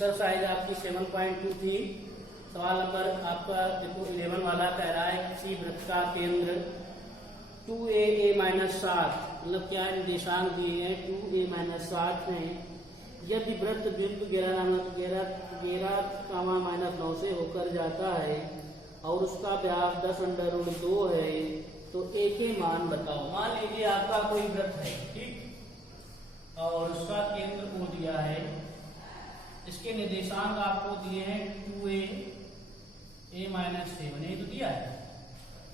Exercise आपकी 7.2 थी। सवाल नंबर आपका देखो 11 वाला कह रहा है किसी वृत्त का केंद्र 2a -7 मतलब क्या है, निर्देशांक दिए हैं 2a -7 में यदि वृत्त बिंदु 11,-9 से होकर जाता है और उसका व्यास 10√2 है तो a के मान बताओ। मान लीजिए आपका कोई वृत्त है, ठीक, और उसका केंद्र को दिया है, इसके निर्देशांक आपको दिए हैं 2a -7, ये तो दिया है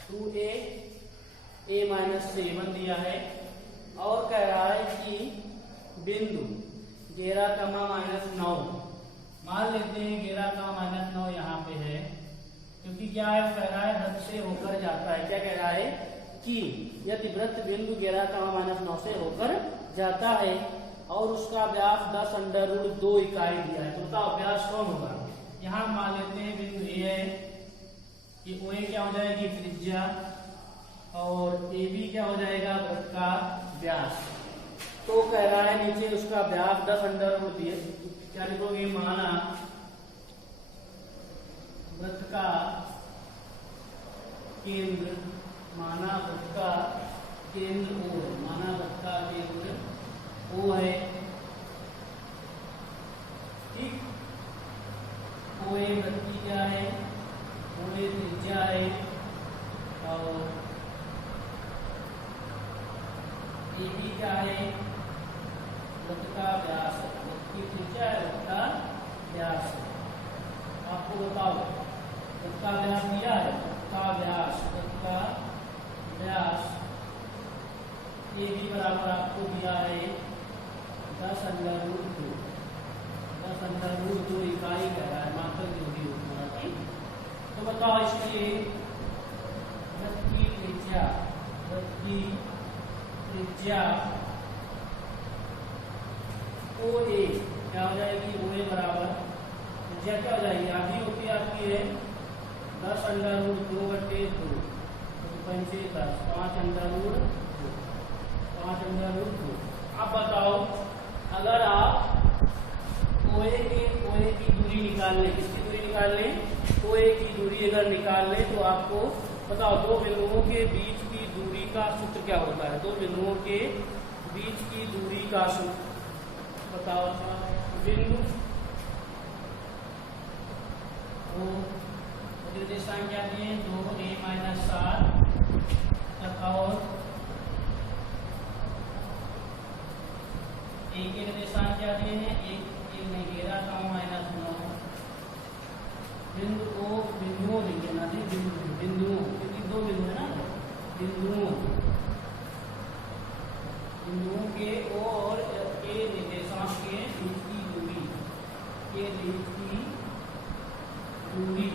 2a -7 दिया है और कह रहा है कि बिंदु 11,-9 मान लेते हैं 11,-9 यहाँ पे है, क्योंकि क्या है, कह रहा है वृत्त से होकर जाता है। क्या कह रहा है कि यदि वृत्त बिंदु 11,-9 से होकर जाता है और उसका व्यास 10√2 इकाई दिया है, तो बताओ व्यास कौन होगा। यहाँ मान लेते हैं बिंदु ए है, ये ओ ए क्या हो जाएगी त्रिज्या और ए बी क्या हो जाएगा वृत्त का व्यास। तो कह रहा है नीचे उसका व्यास 10√2 क्या लिखोगे, माना वृत्त का केंद्र, माना वृत्त का केंद्र ओ, माना वृत्त का केंद्र ओ है, ठीक, ओ ए वृत्त की क्या है, ओ ए त्रिज्या है और ए बी क्या है वृत्त का व्यास है, वृत्त की त्रिज्या है, वृत्त का व्यास है। आपको बताओ वृत्त का व्यास दिया है, वृत्त का व्यास ए बी बराबर आपको दिया है 10√2 इकाई कह रहा है, मात्रक जो भी होगा, ठीक। तो बताओ इसके वृत्त की त्रिज्या ओ ए क्या हो जाएगी, ओ ए बराबर त्रिज्या क्या हो जाएगी, आधी होती है आपकी है 10√2/2 5 5√2। अब बताओ अगर आप OA की दूरी निकाल लें, किसकी दूरी निकाल लें, OA की दूरी अगर निकाल लें तो आपको बताओ दो बिंदुओं के बीच की दूरी का सूत्र क्या होता है, दो बिंदुओं के बीच की दूरी का सूत्र बताओ। बिंदु निर्देशांक क्या दिए 2a -7 और ए के निर्देशांक क्या दिए हैं 11,-9 बिंदुओं लिखे ना दी बिंदुओं, क्योंकि दो बिंदु है ना, बिंदुओं के ओ और ए निर्देशांक के बीच की दूरी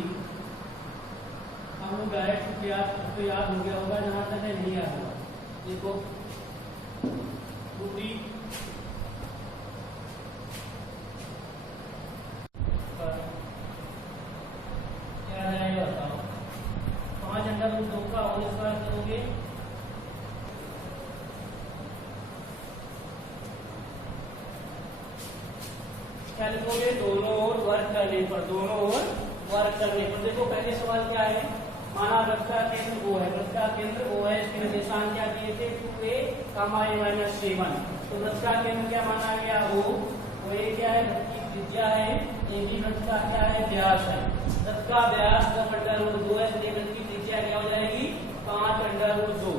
हम लोग डायरेक्ट याद हो गया होगा, जहां तक नहीं याद होगा। देखो दूरी क्या रहेगा बताओ, 5√2 का होल स्क्वायर करोगे क्या लिखोगे, दोनों ओर वर्ग करने पर, देखो पहले सवाल क्या है, माना वृत्त का केंद्र O है, वृत्त का केंद्र O है, इसके निर्देशांक क्या दिए थे 2a, -7। तो वृत्त का केंद्र क्या माना गया O A क्या है, वृत्त की त्रिज्या है, ए बी वृत्त का क्या है व्यास है, वृत्त का व्यास 10√2 है, इसलिए वृत्त की त्रिज्या क्या हो जाएगी 5√2।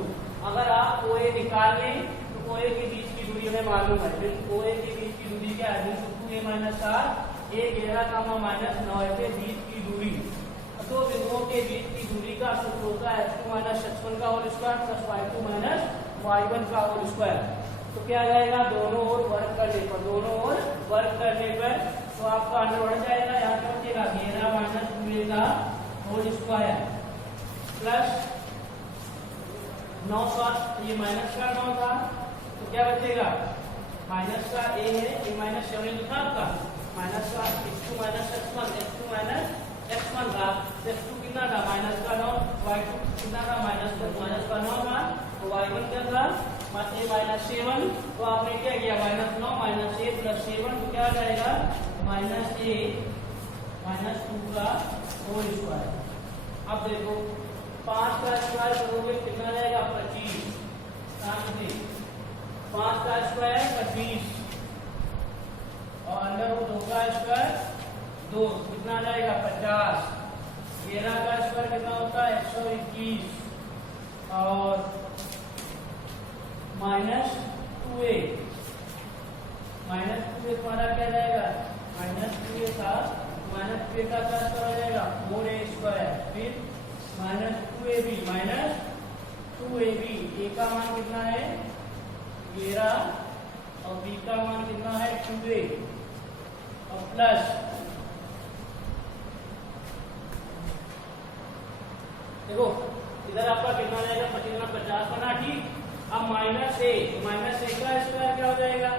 अगर आप OA निकाल लें तो OA के बीच की दूरी हमें मालूम है, OA के बीच की दूरी क्या है 2a -7 11,-9 के बीच की दूरी, दो बिंदुओं के बीच की दूरी का सूत्र होता है x2 - x1 का होल स्क्वायर + y2 - y1 का होल स्क्वायर। तो क्या आ जाएगा, दोनों ओर वर्ग करने पर तो आपका अंडर बढ़ जाएगा, यहाँ पे बचेगा 11 - 2a का होल स्क्वायर प्लस 9 का ये माइनस का 9 था, तो क्या बचेगा माइनस का a है, a -7 था आपका, माइनस का x2 - x1 था, x2 कितना था माइनस का 9, y2 कितना था माइनस का 9 था, तो y1 क्या था -7। तो आपने क्या किया -9 - 8 + 7 तो क्या आ जाएगा माइनस ए माइनस 2 का होल स्क्वायर। अब देखो 5 का स्क्वायर करोगे कितना जाएगा 25, 5 का स्क्वायर 25 और अंडर रूट 2 का स्क्वायर 2 कितना जाएगा 50, 13 का स्क्वायर कितना होता है 121 और माइनस 2a तुम्हारा क्या जाएगा माइनस 2a का क्या स्क्वायर हो जाएगा 4a स्क्वायर, फिर माइनस 2ab a का मान कितना है 13 और b का मान कितना है 2a और प्लस देखो इधर आपका कितना जाएगा 50 बना ठीक। अब माइनस ए का स्क्वायर क्या हो जाएगा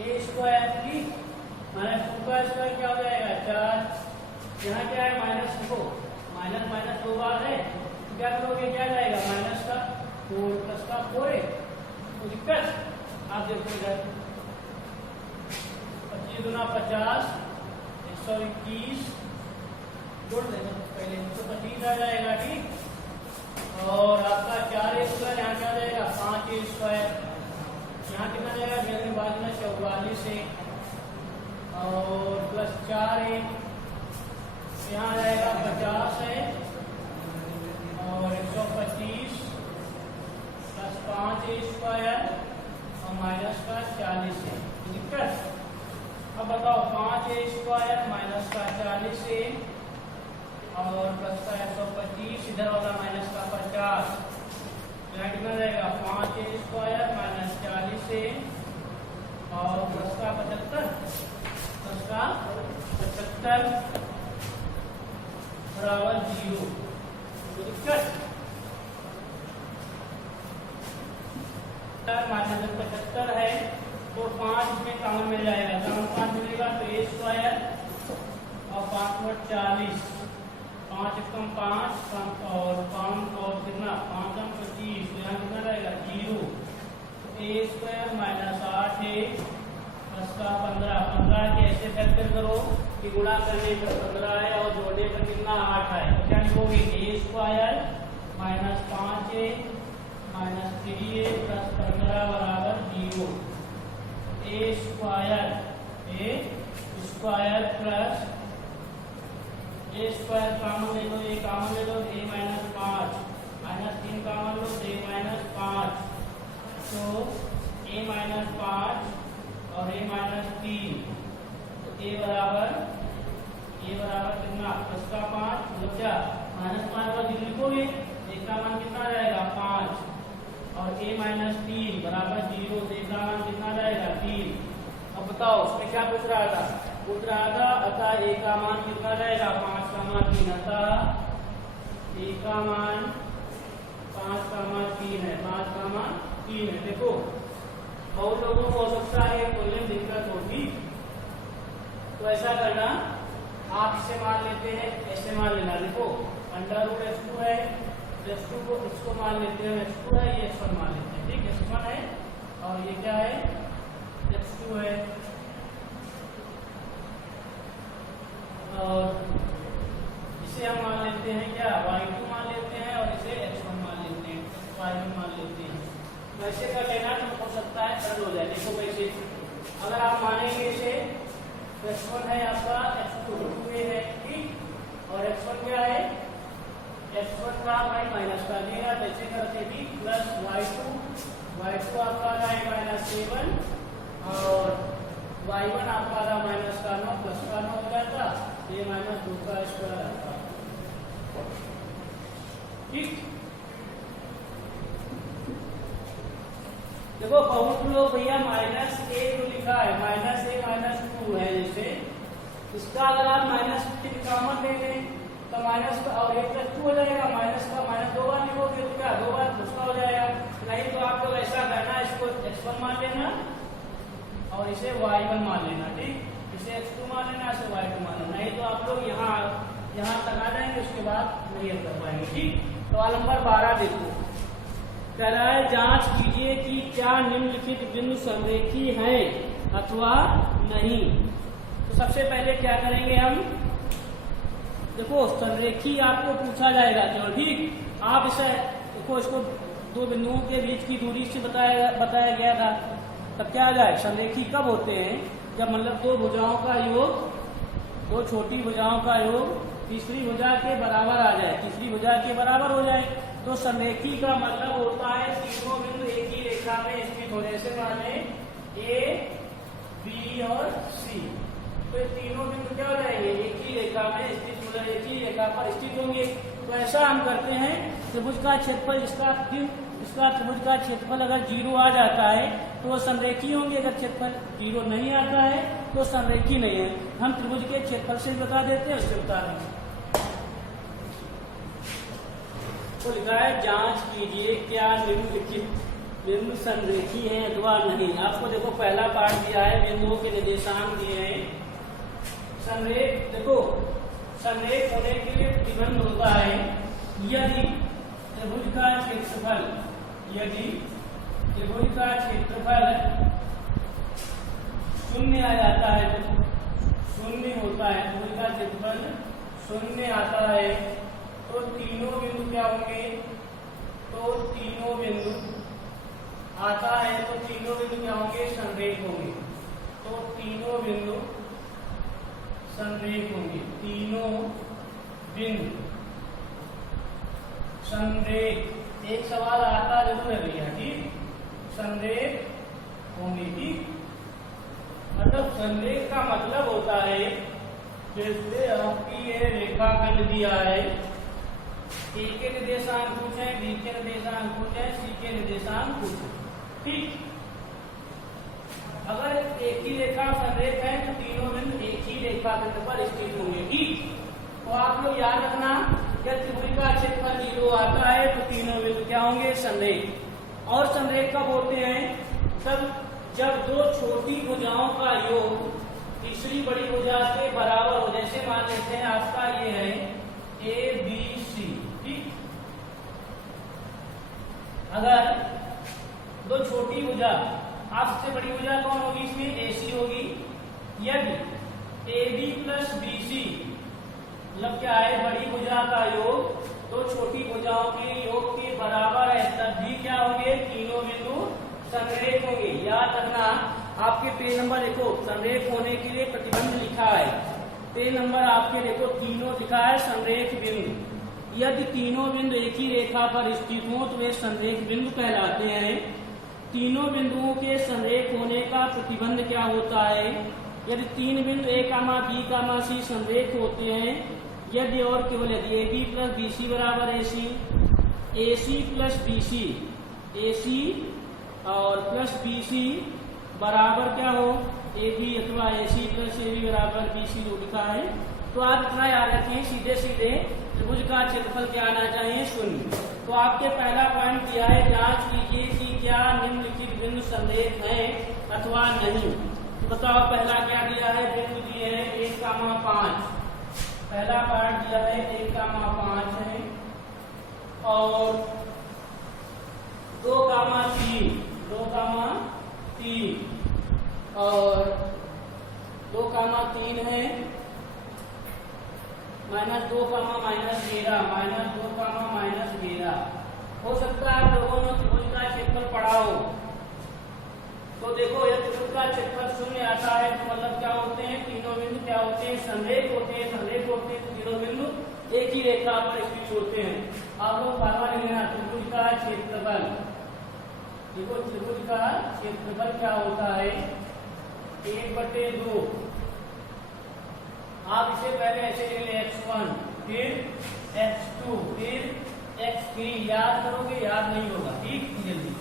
ए स्क्वायर ठीक, माइनस 2 का स्क्वायर क्या हो जाएगा 4, यहाँ क्या है माइनस, देखो माइनस माइनस 2 बार है तो क्या करोगे क्या जाएगा माइनस का 4 प्लस का 4 है, तो दिक्कत आप देखो इधर 25 गुना 50 121 जोड़ देना पहले 125 आ जाएगा ठीक, और आपका 4a स्क्वायर यहाँ क्या जाएगा 5a स्क्वायर, यहाँ कितना जाएगा जल्दी बाद में 44 है और प्लस 4a यहाँ जाएगा 50 है और 125 प्लस 5a स्क्वायर और माइनस का 40 है, दिक्कत। अब बताओ 5a स्क्वायर माइनस का 40 है और प्लस का 125 इधर वाला माइनस का 50, यहाँ कितना रहेगा 5a स्क्वायर माइनस 40 है और प्लस का 75 बराबर 0, तो दिक्कत माइनस 75 है तो 5 इसमें कॉमन मिल जाएगा, कॉमन 5 मिलेगा तो a स्क्वायर और 5 40 5 कम 5 और 5 और कितना 5 कम 25, यहाँ कितना रहेगा 0, a स्क्वायर माइनस 8 है प्लस का 15 के ऐसे फैक्टर करो कि गुणा करने पर 15 है और जोड़ने पर कितना 8 है, तो क्या लिखोगे a square minus 5a minus 3a plus 15 बराबर 0, a square plus a square common ले लो, a कॉमन ले लो a minus 5 minus 3 common low a minus 5, तो a माइनस 5 और a माइनस 3, तो a बराबर कितना प्लस का 5 मतलब क्या माइनस 5 का लिखोगे a का मान कितना जाएगा 5 और a माइनस 3 बराबर 0, तो a का मान कितना जाएगा 3। अब बताओ उसमें क्या पूछ रहा था अतः a का मान कितना जाएगा 5 का मान 3, अतः a का मान 5 का मान 3 है, 5 का मान 3 है। देखो बहुत लोगों को हो सकता है प्रॉब्लम दिक्कत होगी, तो ऐसा करना आप इसे मान लेते हैं ऐसे मान लेना, देखो अंडर रूट x2 है, x2 को इसको मान लेते हैं x2 है, ये x1 मान लेते हैं ठीक, x1 है और ये क्या है x2 है और इसे हम मान लेते हैं क्या y2 मान लेते हैं और इसे x1 मान लेते हैं, y1 मान लेते हैं, तो ऐसे कर लेना तो हो सकता है सरल हो जाए। देखो कैसे अगर आप मानेंगे इसे x1 है आपका x2 2a है ठीक, और x1 क्या है x1 का भाई माइनस का देगा, कैसे करते भी प्लस y2 आपका है माइनस 7 और y1 आपका था माइनस का 9 प्लस का 9 हो जाता, ये माइनस 2 का स्क्वायर आता ठीक। देखो बहुत लोग भैया माइनस a जो लिखा है माइनस a माइनस 2 है, जैसे इसका अगर आप माइनस कॉमन ले लें तो माइनस का और 1 प्लस 2 हो जाएगा, माइनस का माइनस 2 बार लिखोगे तो क्या 2 बार उसका हो जाएगा, नहीं तो आप लोग ऐसा करना इसको x1 मान लेना और इसे y1 मान लेना ठीक, इसे x2 मान लेना इसे y2 मान लेना, नहीं तो आप लोग यहाँ तक आ जाएंगे उसके बाद नहीं कर पाएंगे ठीक। सवाल नंबर 12 देखो, कह रहा है जांच कीजिए कि क्या निम्नलिखित बिंदु संरेखी हैं अथवा नहीं। तो सबसे पहले क्या करेंगे हम, देखो संरेखी आपको पूछा जाएगा केवल, ठीक। आप इसे देखो, इसको दो बिंदुओं के बीच की दूरी से बताया गया था। तब क्या आ जाए, संरेखी कब होते हैं, जब मतलब दो भुजाओं का योग, दो छोटी भुजाओं का योग तीसरी भुजा के बराबर आ जाए, तीसरी भुजा के बराबर हो जाए। तो संरेखी का मतलब होता है तीनों बिंदु एक ही रेखा में स्थित होने से, माने ए, बी और सी। तो तीनों बिंदु क्या हो जाएंगे, एक ही रेखा में स्थित, मतलब एक ही रेखा पर स्थित होंगे। तो ऐसा हम करते हैं, त्रिभुज का क्षेत्रफल इसका त्रिभुज का क्षेत्रफल अगर 0 आ जाता है तो वो संरेखी होंगे, अगर क्षेत्रफल 0 नहीं आता है तो संरेखी नहीं है। हम त्रिभुज के क्षेत्रफल से बता देते हैं, उससे बता देंगे। तो लिखा है जांच कीजिए क्या निम्नलिखित बिंदु संरेखी है अथवा नहीं। आपको देखो पहला पार्ट दिया है, बिंदुओं के निर्देशांक दिए हैं। संरेख, देखो संरेख होने के लिए प्रतिबंध होता है यदि त्रिभुज का क्षेत्रफल, यदि त्रिभुज का क्षेत्रफल 0 आ जाता है, तो 0 होता है, त्रिभुज का क्षेत्रफल 0 आता है तो तीनों बिंदु क्या होंगे, तो तीनों बिंदु आता है तो तीनों बिंदु क्या होंगे, संरेख होंगे। तो तीनों बिंदु संरेख होंगे, तीनों बिंदु संरेख। एक सवाल आता जरूर है भैया, ठीक, संरेख होंगे, ठीक। मतलब संरेख का मतलब होता है जैसे आपकी ये रेखाखंड दिया है, ए के निर्देशांक पूछे, बी के निर्देशांक पूछे, सी के निर्देशांक पूछे, ठीक। अगर एक ही रेखा संरेख है तो तीनों बिंदु एक ही रेखाखंड पर स्थित होंगे, ठीक। तो आप लोग याद रखना, जब त्रिभुज का क्षेत्रफल 0 आता है तो तीनों बिंदु क्या होंगे, संरेख। और संरेख कब होते हैं, तब जब दो छोटी भुजाओं का योग तीसरी बड़ी भुजा के बराबर हो। जैसे मान लेते हैं आपका ये है ए बी सी, ठीक। अगर दो छोटी भुजा, आप सबसे बड़ी भुजा कौन होगी इसमें, ए सी होगी। यदि A B plus B C मतलब क्या है, बड़ी भुजा का योग तो छोटी भुजाओं के योग के बराबर है, तब भी क्या होंगे, तीनों बिंदु संरेख होंगे। याद रखना, आपके पेज नंबर देखो, संरेख होने के लिए प्रतिबंध लिखा है, पेज नंबर आपके देखो तीनों लिखा है संरेख बिंदु। यदि तीनों बिंदु एक ही रेखा पर स्थित हो तो वे संरेख बिंदु कहलाते हैं। तीनों बिंदुओं के संरेख होने का प्रतिबंध क्या होता है, यदि तीन बिंदु ए कामा बी कामा सी संरेख होते हैं, यदि और केवल यदि A B plus B C बराबर ए सी प्लस बी सी, ए सी और प्लस बी सी बराबर क्या हो, ए बी अथवा ए सी प्लस ए बी बराबर बी सी जो लिखा है। तो आप इतना याद रखें, सीधे सीधे त्रिभुज का क्षेत्रफल क्या आना चाहिए, 0। तो आपके पहला पॉइंट दिया है, जांच कीजिए कि क्या निम्नलिखित बिंदु संरेख है अथवा नहीं। तो बताओ पहला क्या दिया है, बिंदु दिए हैं 1,5, पहला पार्ट दिया है 1,5 है, और 2,3 और 2,3 है, -2, -13 हो सकता है आप लोगों ने त्रिभुज का क्षेत्रफल पढ़ा हो। तो देखो यह त्रिभुज का क्षेत्रफल 0 आता है तो मतलब क्या होते हैं, तीनों बिंदु क्या होते हैं, संरेख होते हैं। संरेख होते हैं तो तीनों बिंदु एक ही रेखा पर स्थित होते हैं। आप लोग बार-बार लिखना, त्रिभुज का क्षेत्रफल, देखो त्रिभुज का क्षेत्रफल क्या होता है, 1/2। आप इसे पहले ऐसे लिख ले, x1 फिर x2 फिर x3, याद करोगे, याद नहीं होगा, ठीक, जल्दी।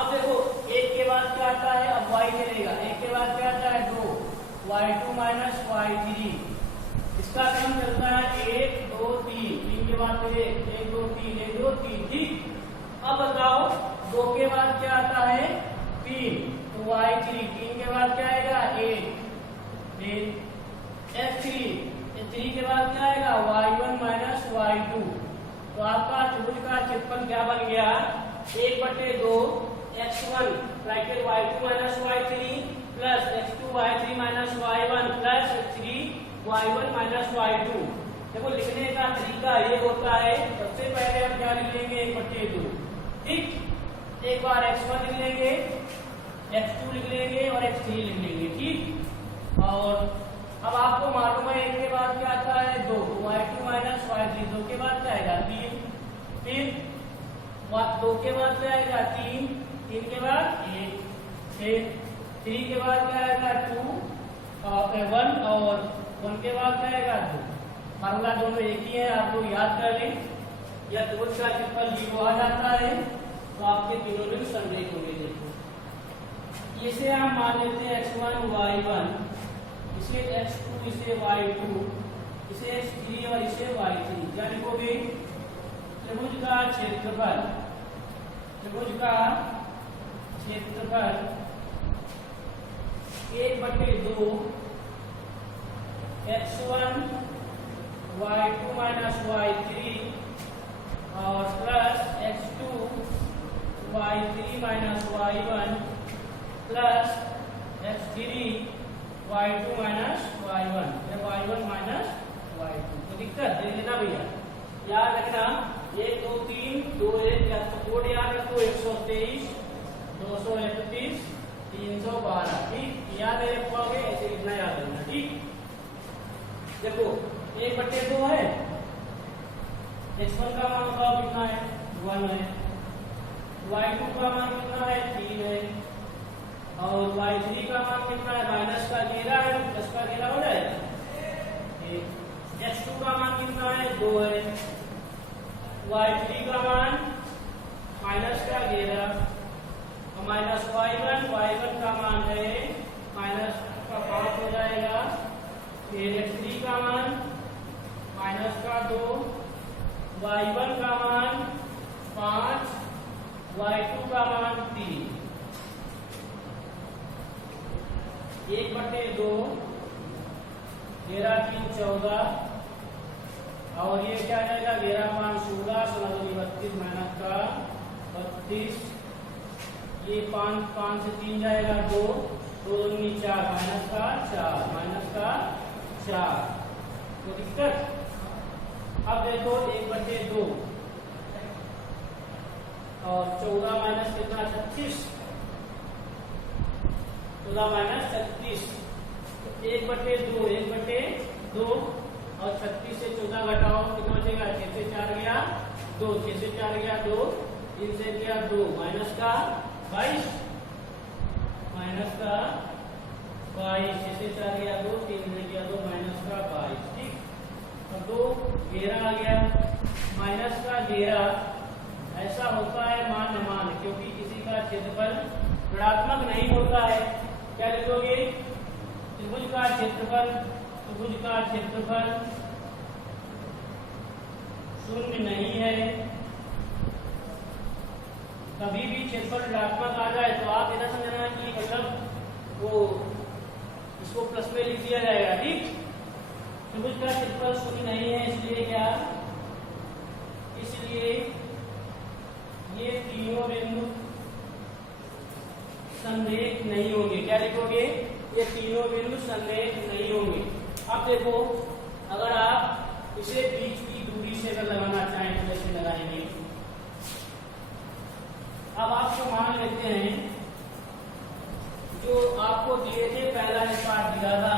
अब देखो एक के बाद क्या आता है, अब y चलेगा, एक के बाद क्या आता है 2, y2 माइनस y3, इसका क्रम चलता है 1 2 3, 3 के बाद फिर 1 2 3 1 2 3, ठीक। अब बताओ 2 के बाद क्या आता है 3, तो y3, 3 के बाद क्या आएगा 8, फिर x3, 3 के बाद क्या आएगा y1 माइनस y2। तो आपका त्रिभुज का क्षेत्रफल क्या बन गया, 1/2 x1 bracket y2 minus y3 plus x2y3 minus y1 plus 3y1 minus y2। देखो लिखने का तरीका ये होता है, सबसे पहले हम क्या लिख लेंगे 1/2, ठीक। एक बार x1 लिख लेंगे, x2 लिख लेंगे और x3 लिख लेंगे, ठीक। और अब आपको मालूम है एक के बाद क्या आता है 2, y2 माइनस y3, 2 के बाद क्या आएगा 3, फिर 2 के बाद क्या आएगा 3, 3 के बाद 1, फिर 3 के बाद क्या आएगा 2 और 1 और 1 के बाद क्या आएगा 2। फार्मूला दोनों एक ही है, आप लोग याद कर लें। या त्रिभुज का क्षेत्रफल 0 आ जाता है तो आपके तीनों बिंदु समरेख होंगे। देखो इसे हम मान लेते हैं x1 y1, इसे x2, इसे y2, इसे x3 और इसे y3। क्या लिखोगे त्रिभुज का क्षेत्रफल, त्रिभुज का क्षेत्रफल 1/2 x1 y2 माइनस y3 और plus x2 y3 minus y1 plus x3 y2 minus y1 या y1 माइनस y2। तो दिक्कत दे देना भैया, याद रखना 1 2 3 2 1 या तो कोड याद रखो 123 231 312, ठीक। याद है रखोगे ऐसे लिखना याद रखना, ठीक। देखो 1/2 है, x1 का मान बताओ कितना है 1 है, y2 का मान कितना है 3 है और y3 का मान कितना है माइनस का 13 है, प्लस का 13 हो जाएगा। x2 का मान कितना है 2 है, y3 का मान माइनस का 11 और माइनस y1 का मान है माइनस का 5 हो जाएगा। फिर x3 का मान माइनस का 2, y1 का मान 5, y2 का मान 3। 1/2 13 3 14 और ये क्या जाएगा 11 5 16 16 32 मेहनत का 32। ये 5 से 3 जाएगा 2 2 दूनी 4 माइनस का 4 माइनस का 4। तो दिक्कत अब देखो 1/2 और 14 माइनस कितना 36, 14 माइनस 36। 1/2 1/2 और 36 से 14 घटाओ कितना बचेगा 6 से 4 गया 2, 6 से 4 गया 2, 3 से गया 2 माइनस का 22 माइनस का 22, 6 से 4 गया 2, 3 से गया 2 माइनस का 22, ठीक। और 2 11 आ गया माइनस का 11। ऐसा होता है मान अमान, क्योंकि किसी का क्षेत्रफल ऋणात्मक नहीं होता है। क्या लिखोगे त्रिभुज का क्षेत्रफल, त्रिभुज का क्षेत्रफल 0 नहीं है। कभी भी क्षेत्रफल ऋणात्मक आ जाए तो आप इतना समझना कि मतलब वो इसको प्लस में लिख दिया जाएगा, ठीक। त्रिभुज का क्षेत्रफल 0 नहीं है, इसलिए क्या, इसलिए ये तीनों बिंदु संरेख नहीं होंगे। क्या लिखोगे ये तीनों बिंदु संरेख नहीं होंगे। अब देखो अगर आप इसे बीच की दूरी से अगर लगाना चाहें तो कैसे लगाएंगे। अब आपको मान लेते हैं जो आपको दिए थे पहला एक पार्ट दिया था,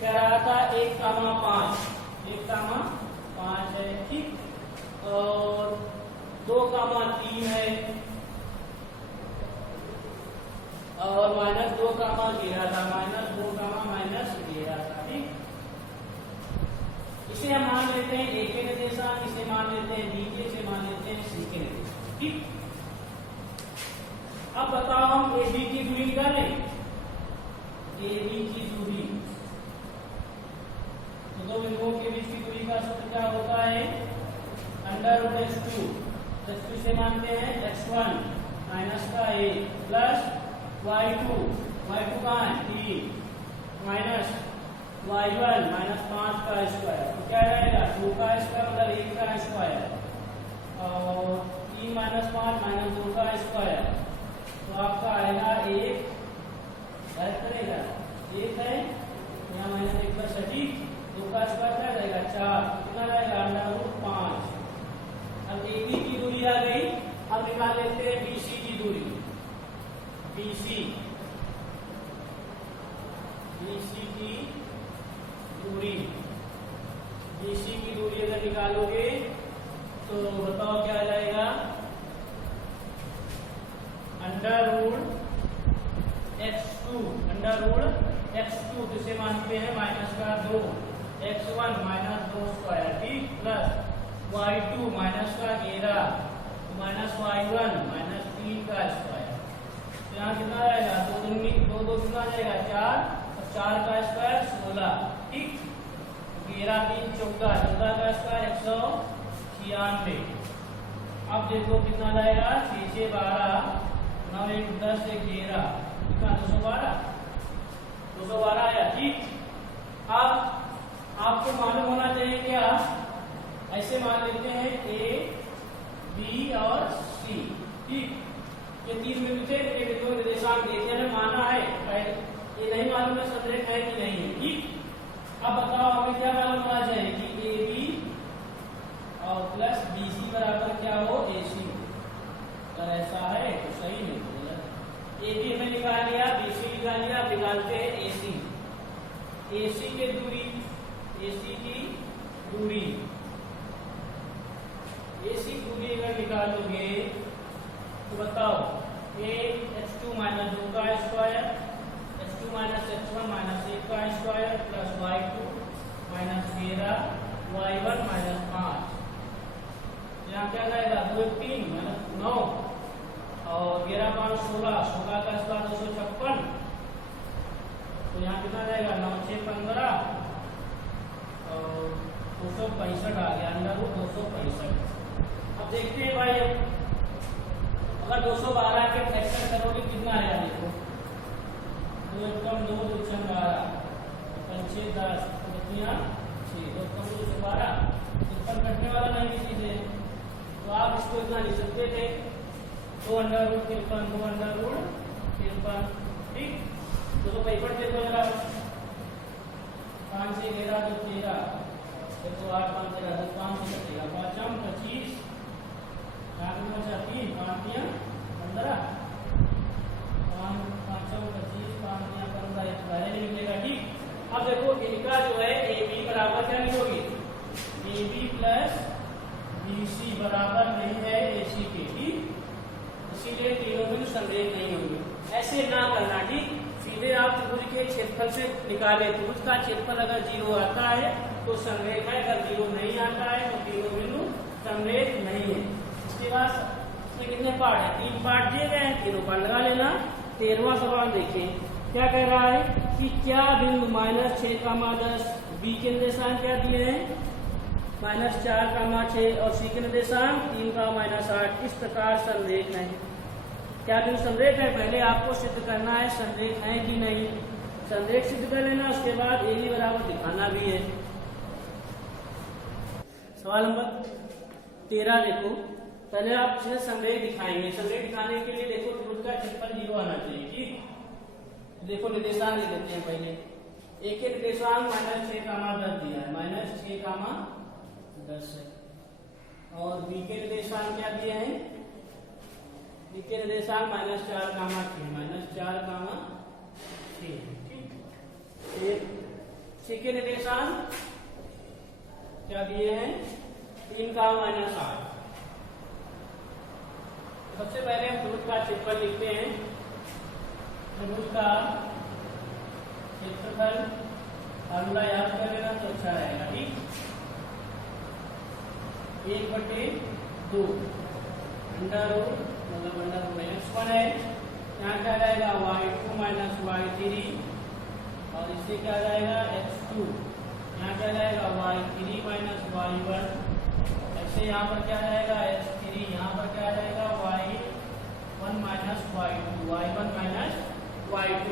क्या रहा था 1,5 1,5 है, ठीक। और 2,3 है और -2,13 था, -2,-13 था, ठीक। इसे हम मान लेते हैं ए के निर्देशांक, इसे मान लेते हैं बी के, इसे मान लेते हैं सी के निर्देशांक, ठीक। अब बताओ हम ए बी की दूरी निकाल लें। ए बी की दूरी तो दो बिंदुओं के बीच की दूरी का सूत्र क्या होता है √x2। x2 से मानते हैं x1 माइनस का a प्लस y2 कहाँ है 3 माइनस y1 -5 का स्क्वायर। तो क्या रहेगा 2 का स्क्वायर मतलब 1 का स्क्वायर और 3 -5 -2 का स्क्वायर। तो आपका आएगा 1 डायरेक्ट करेगा 1 है, यहाँ माइनस 1 प्लस सटीक 2 का स्क्वायर क्या रहेगा 4, कितना रहेगा अंडर रूट 5। अब AB की दूरी आ गई, अब निकाल लेते हैं BC की दूरी। BC की दूरी, BC की दूरी अगर निकालोगे तो बताओ क्या आ जाएगा, अंडर रूट x2 जिसे मानते हैं माइनस का 2, x1 माइनस 2 स्क्वायर ठीक, प्लस y2 माइनस का 11 माइनस y1 माइनस 3 का स्क्वायर। तो यहाँ कितना आएगा 2 कितना जाएगा 4 और 4 का स्क्वायर 16 ठीक, 11 3 14 14 का स्क्वायर 196। अब देखो कितना जाएगा 6 6 12 9 1 10 11 कितना 212 आया ठीक। अब आपको मालूम होना चाहिए क्या, ऐसे मान लेते हैं A B और C ठीक, ये 3 बिंदु थे, ये बिंदु निर्देशांक देते हैं माना है, ये नहीं मालूम है संरेख है कि नहीं है ठीक। अब बताओ हमें क्या मालूम होना चाहिए कि AB और प्लस BC बराबर क्या हो AC, अगर ऐसा है तो सही नहीं तो गलत। AB हमें निकाल लिया, BC निकाल लिया, अब निकालते हैं AC। AC की दूरी अगर निकाल लोगे तो बताओ h2 माइनस 2 का square, h2 minus h1 minus 1 का square plus y2 minus 13 y1 minus 5। यहाँ क्या जाएगा 2 3 माइनस 9 और 11 5 16, 16 का स्क्वायर 256, तो यहाँ कितना जाएगा 9 6 15 और 265 आ गया, अंडर रूट 265। अब देखते हैं भाई, अगर 212 के फ्रैक्शन करोगे कितना आया देखो, 2 कम 2 2 6 12 5 6 10 कितना 6 2 कम 2 12, ऊपर कटने वाला नहीं किसी से, तो आप इसको इतना लिख सकते थे 2 अंडर रूट 53 2 अंडर रूट 53 ठीक। तो पेपर पे तो जरा 5 से 11 तो 13 तो 8 5 13 10 5 से कटेगा 5 25 3 5 दिया 15 5 5 25 5 दिया 15 एक बारे में मिलेगा ठीक। अब देखो इनका जो है AB बराबर क्या लिखोगे, AB प्लस BC बराबर नहीं है AC के ठीक, इसीलिए तीनों में संरेख नहीं होंगे। ऐसे ना करना ठीक, सीधे आप त्रिभुज के क्षेत्रफल से निकाले, त्रिभुज का क्षेत्रफल अगर 0 आता है तो संरेख है, अगर 0 नहीं आता है तो तीनों बिंदु संरेख नहीं है। इसके बाद इसमें कितने पार्ट है, 3 पार्ट दिए गए हैं, तीनों पार्ट लगा लेना। 13वां सवाल देखिए क्या कह रहा है कि क्या बिंदु माइनस 6 10 B के निर्देशांक क्या दिए हैं माइनस 4 6 और C के निर्देशांक 3 8 इस प्रकार संरेख है। क्या बिंदु संरेख है, पहले आपको सिद्ध करना है संरेख है कि नहीं, संरेख सिद्ध कर लेना, उसके बाद AB बराबर दिखाना भी है। सवाल नंबर 13 देखो, पहले आप इसे संरेख दिखाएंगे, संरेख दिखाने के लिए देखो त्रिभुज का क्षेत्रफल 0 आना चाहिए ठीक। देखो निर्देशांक लिख लेते हैं पहले, A के निर्देशांक माइनस 6 10 दिया है, माइनस 6 10 है, और B के निर्देशांक क्या दिए हैं, B के निर्देशांक माइनस 4 ठीक। C के निर्देशांक क्या दिए हैं 3 8। सबसे पहले हम त्रिभुज का क्षेत्रफल लिखते हैं, त्रिभुज का क्षेत्रफल फार्मूला याद कर लेना तो अच्छा रहेगा ठीक। 1/2 अंडर रूट मतलब अंडर रूट x1 है, यहाँ क्या जाएगा y2 माइनस y3 और इससे क्या जाएगा x2, यहाँ क्या जाएगा y3 माइनस y1, ऐसे यहाँ पर क्या जाएगा x3, यहाँ पर क्या जाएगा y1 minus y2, y1 minus y2।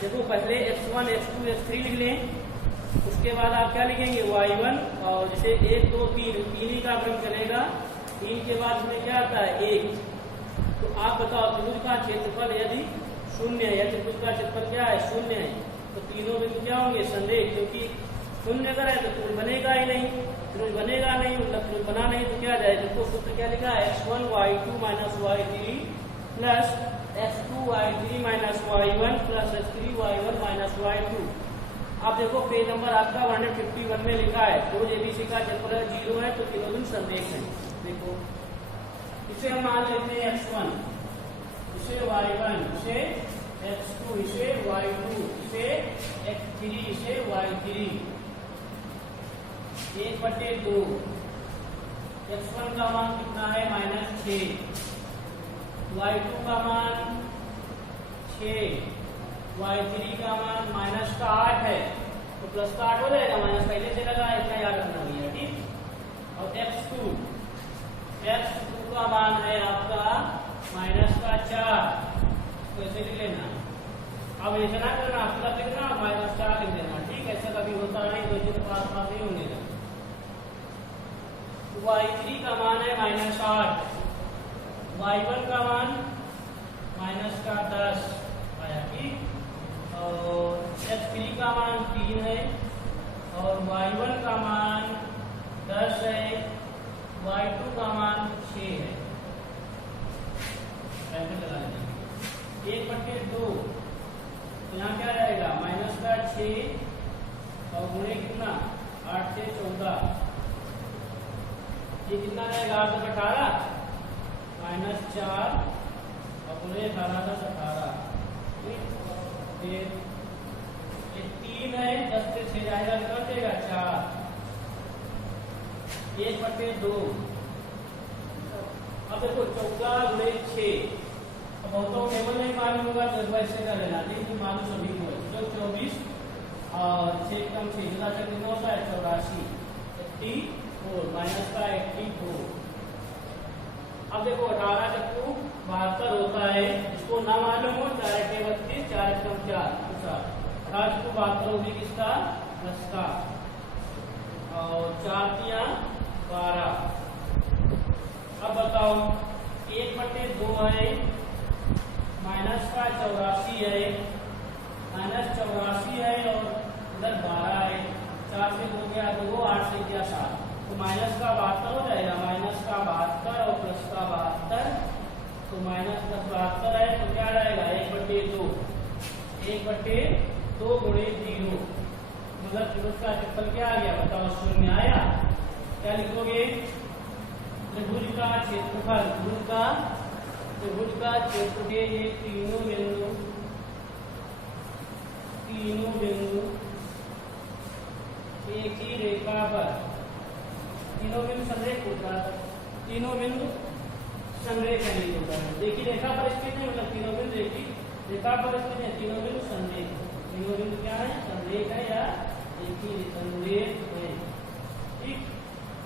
देखो पहले x1 x2 x3 लिख लें, उसके बाद आप क्या लिखेंगे y1 और जैसे 1 2 3 ही का क्रम चलेगा, 3 के बाद में क्या आता है 1। तो आप बताओ त्रिभुज का क्षेत्रफल यदि शून्य है, या त्रिभुज का क्षेत्रफल क्या है, शून्य है, तो तीनों बिंदु क्या होंगे, संरेख, क्योंकि शून्य अगर है तो त्रिभुज बनेगा ही नहीं, त्रिभुज बनेगा नहीं, मतलब त्रिभुज बना नहीं तो क्या जाएगा, तो सूत्र क्या लिखा है, x1 y2 minus y3 plus x2 y3 minus y1 plus x3 y1 minus y2। आप देखो पेज नंबर आपका 151 में लिखा है, दो एबीसी का क्षेत्रफल 0 है तो तीनों बिंदु संरेख है। देखो इसे हम मान लेते हैं x1, इसे y1, इसे x2, इसे y2, इसे x3, इसे y3, 1/2। x1 का मान कितना है, -6, y2 का मान 6, y3 का मान -8 है, तो प्लस का 8 हो जाएगा, माइनस पहले से लगा, इतना याद रखना भैया, ठीक। और x2 का मान है आपका -4, तो ऐसे लिख लेना। अब ऐसा ना करना, प्लस लिखना, -4 लिख देना, ठीक। ऐसा कभी होता नहीं, तो इसे पास पास ही होंगे। y3 का मान है -8, y1 का मान -10 आया, ठीक। और x3 का मान 3 है, और y1 का मान 10 है, y2 का मान 6 है। 1/2, तो यहाँ क्या रहेगा, -6 और गुणे कितना, 8 से 14, ये कितना रहेगा, 8 से 18, -4 और गुणे 18 10 18, फिर ये 3 है, 10 से 6 जाएगा, कितना देगा, 4, 1/2। अब देखो 14 गुणे 6, अब बहुतों टेबल नहीं मालूम होगा तो वैसे कर लेना, लेकिन मालूम सभी को है, जो 24 और 6 कम 6 जुदा से कितना होता है, 84, 84 माइनस का 84। अब देखो 18 चक्कू 72 होता है, इसको ना मालूम हो, 4 × 32, 4 × 4 18 चक्कू 72 होगी किसका, 10 का, और 4 × 12। अब बताओ 1/2 है, माइनस का 84 है, -84 है, और इधर 12 है, 4 से 2 गया 2, 8 से गया 7, तो माइनस का 72 हो जाएगा, माइनस का 72 और प्लस का 72, तो माइनस प्लस 72 है, तो क्या रहेगा, 1/2, 1/2 गुणे 0, मतलब त्रिभुज का क्षेत्रफल क्या आ गया, बताओ, शून्य आया। क्या लिखोगे, त्रिभुज का क्षेत्रफल, त्रिभुज का क्षेत्रफल, ये तीनों बिंदु एक ही रेखा पर, तीनों बिंदु संरेख होता है, तीनों बिंदु संरेख नहीं होता है, देखिए रेखा पर स्थित है, मतलब तीनों बिंदु एक ही रेखा पर स्थित है, तीनों बिंदु संरेख, तीनों बिंदु क्या है, संरेख है या एक ही संरेख है, ठीक।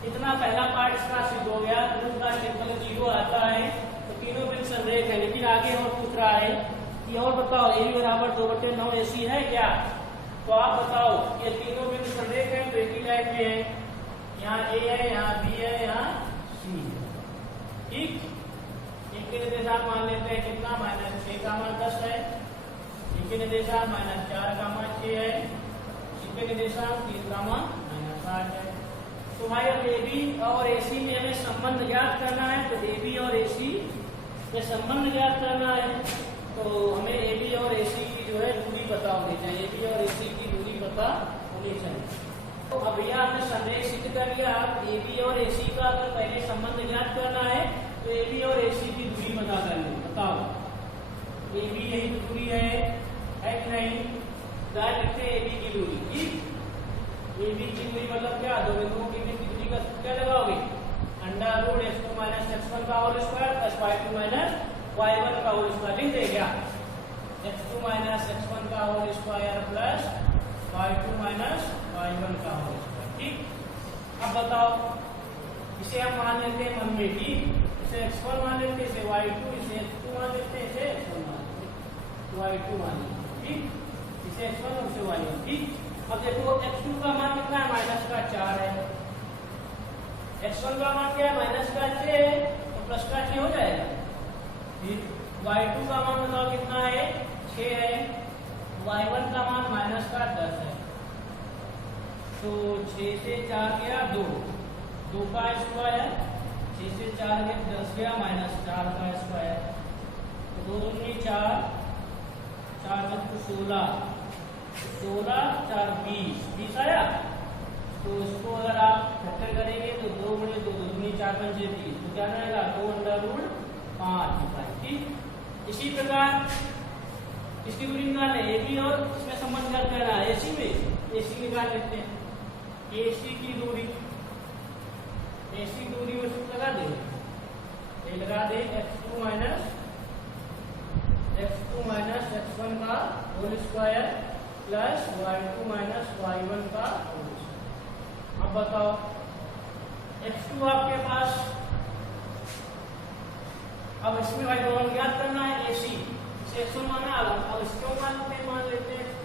इतना पहला पार्ट इसका सिद्ध हो गया, त्रिभुज का क्षेत्रफल 0 आता है, तो तीनों बिंदु संरेख है। लेकिन आगे और पूछ रहा है कि और बताओ, ए बराबर 2/9 AC है क्या, तो आप बताओ, ये तीनों बिंदु संरेख है तो एक ही लाइन में है, यहाँ A है, यहाँ B है, यहाँ C है, ठीक। एक के निर्देशांक मान लेते हैं कितना, -6 का मान 10 है, एक के निर्देशांक -4 का मान 6 है, एक के निर्देशांक 3 का मान -8 है। तो भाई अब AB और AC में हमें संबंध ज्ञात करना है, तो AB और AC में संबंध ज्ञात करना है, तो हमें AB और AC की जो है दूरी पता होनी चाहिए, AB और AC की दूरी पता होनी चाहिए। तो अब भैया हमने संरेख सिद्ध कर लिया, आप AB और AC का अगर पहले संबंध ज्ञात करना है तो AB और AC की दूरी पता करनी, बताओ, AB यही दूरी है कि नहीं, जान लिखते हैं AB की दूरी, ठीक। AB की दूरी मतलब क्या, दो बिंदुओं के बीच की दूरी का क्या लगाओगे, √(x2 - x1) का whole square plus y2 - y1 का होल स्क्वायर, लिख दे क्या, x2 - x1 का whole square plus y2 - y1 का होल स्क्वायर, ठीक। अब बताओ, इसे हम मान लेते हैं मन में, ठीक, इसे x1 मान लेते हैं, इसे y2, इसे x2 मान लेते हैं, इसे x1 मान लेते हैं, y2 मान लेते हैं, ठीक, इसे x1 और इसे y1, ठीक। अब देखो x2 का मान कितना है, -4 है, x1 का मान क्या है, -6 है, तो +6 हो जाएगा। फिर y2 का मान बताओ कितना है, 6 है, y1 का मान माइनस का 10 है, तो 6 से 4 गया 2, 2 का स्क्वायर, 6 से 4 गया 10 गया माइनस 4 का स्क्वायर, तो 2 दूनी 4, 4 चौक 16, 16 4 20 आया। तो इसको अगर आप फैक्टर करेंगे तो 2 गुणे 2 दूनी 4 पंजे 20, तो क्या रहेगा 2 अंडर रूट 5। ठीक, इसी प्रकार इसकी दूरी निकालने AB और इसमें संबंध क्या करना है, AC में AC निकाल लेते हैं। AC की दूरी, AC दूरी उसको लगा दे, ये लगा दे x2 माइनस x1 का whole square plus y2 minus y1 का होल स्क्वायर। अब बताओ x2 आपके पास, अब इसमें भाई दोनों याद करना है AC से x1 माना अलग, अब इसको मान लेते हैं x2,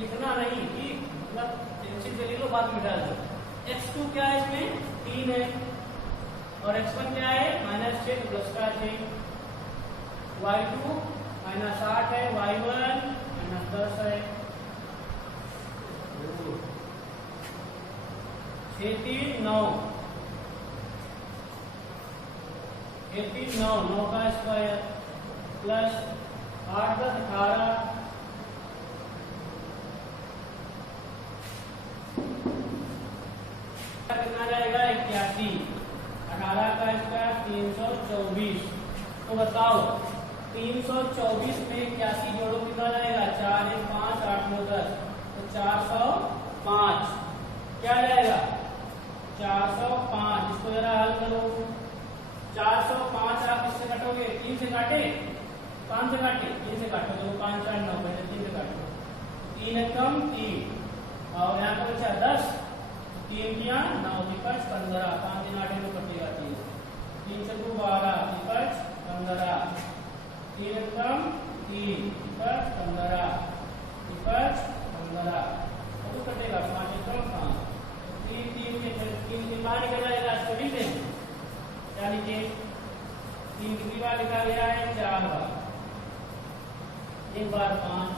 लिखना नहीं, ठीक, मतलब टेंशन ले लो बाद में डाल दो। x2 क्या है इसमें 3 है और x1 क्या है -6 प्लस का 6, y2 -8 है, y1 -10 है, 6 3 9, 9 का स्क्वायर प्लस 8 10 18, कितना जाएगा 81, 18 का स्क्वायर 324। तो बताओ 324 में 81 जोड़ो कितना जाएगा, 4 1 5 8 9 10, तो 405 क्या जाएगा 405। इसको जरा हल करो, 405 आप किससे काटोगे, 3 से काटे, 5 से काटे, 3 से काटो, तो 5 4 9, पहले 3 से काटो, 3 कम 3 और यहाँ पर बचा 10, 3 किया 9 5 15, 5 दिन 8 में कटेगा 3, 3 से 2 12 5 15, 3 कम 3 5 15, 5 15, तो कटेगा 5 कम 5, 3 3 के बाहर निकल जाएगा, सभी से क्या लिखे 3 कितनी बार लिखा गया है 4 बार, 1 बार 5,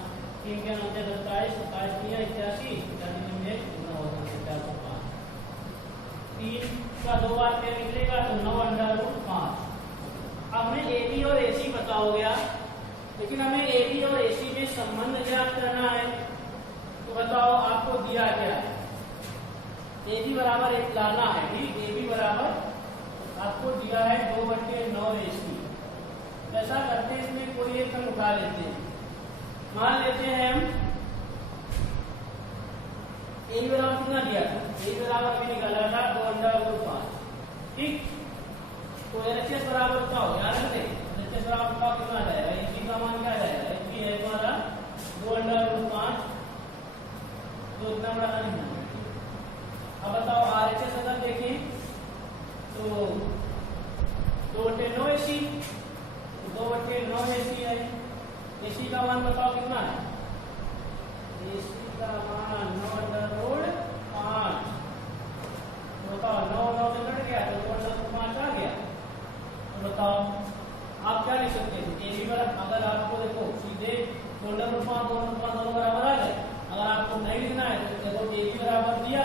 3 के 9 27 27 किया 81, 81 में 405, 3 का 2 बार क्या निकलेगा तो 9 अंडर रूट 5। अब हमें AB और AC पता हो गया, लेकिन हमें AB और AC में संबंध ज्ञात करना है, तो बताओ आपको दिया क्या है, AB बराबर एक लाना है, ठीक, AB बराबर आपको दिया है 2/9 AC। ऐसा करते हैं, इसमें कोई एक हम उठा लेते हैं, मान लेते हैं हम AB बराबर कितना दिया था, AB बराबर भी निकाला था 2 अंडर रूट 5, ठीक, तो LHS बराबर बताओ, याद रखते LHS बराबर बताओ कितना जाएगा, AC का मान क्या जाएगा, AB है हमारा 2 अंडर रूट 5, तो इतना बड़ा नहीं है। अब बताओ RHS अगर देखें तो 2/9 AC, 2/9 AC है, AC का मान बताओ कितना है, AC का मान 9 अंडर रूट 5, बताओ 9 9 से कट गया तो 2 अंडर रूट 5 आ गया। तो बताओ आप क्या लिख सकते हैं, AB बराबर, अगर आपको देखो सीधे 2 अंडर रूट 5 2 अंडर रूट 5 दोनों बराबर आ गए, अगर आपको नहीं लिखना है तो देखो AB बराबर दिया,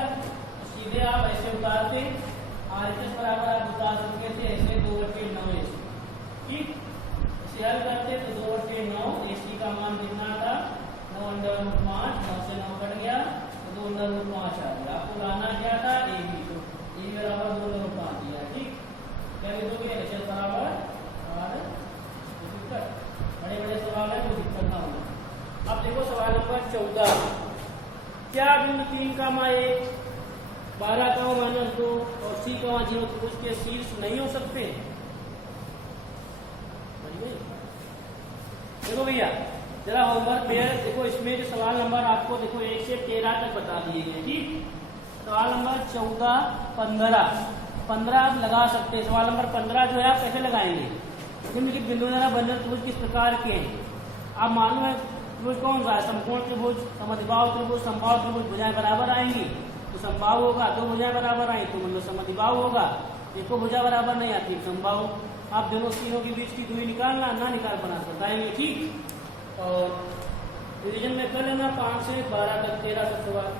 सीधे आप ऐसे उतारते, RHS बराबर आप उतार सकते थे ऐसे 2/9 AC, ठीक, इसे हल करते तो 2/9 AC का मान कितना था 9 अंडर रूट 5, 9 से 9 कट गया तो 2 अंडर रूट 5 आ गया। आपको लाना क्या था AB, तो AB बराबर 2 अंडर रूट 5 दिया, ठीक, क्या लिखोगे LHS बराबर, और बड़े बड़े सवाल है कोई दिक्कत ना होगा। अब देखो सवाल नंबर 14, क्या बिंदु 3 का मान 1 12 का -2 और C का 0 तो उसके शीर्ष नहीं हो सकते। देखो भैया जरा होमवर्क में देखो, इसमें जो सवाल नंबर आपको देखो 1 से 13 तक बता दिए गए, ठीक, सवाल नंबर 14 15 आप लगा सकते हैं। सवाल नंबर 15 जो है आप कैसे लगाएंगे, निम्नलिखित बिंदु द्वारा बंधन त्रिभुज किस प्रकार के हैं, आप मालूम है त्रिभुज कौन सा है, समकोण त्रिभुज, समद्विबाहु त्रिभुज, समबाहु त्रिभुज, भुजाएं बराबर आएंगी तो समबाहु होगा, 2 भुजाएं बराबर आई तो मतलब समद्विबाहु होगा, एको भुजा बराबर नहीं आती समबाहु। आप दोनों तीनों के बीच की दूरी निकालना, ना निकाल बना बताएंगे, ठीक। और डिवीजन में कर लेना 5 से 12 तक 13 तक सवाल।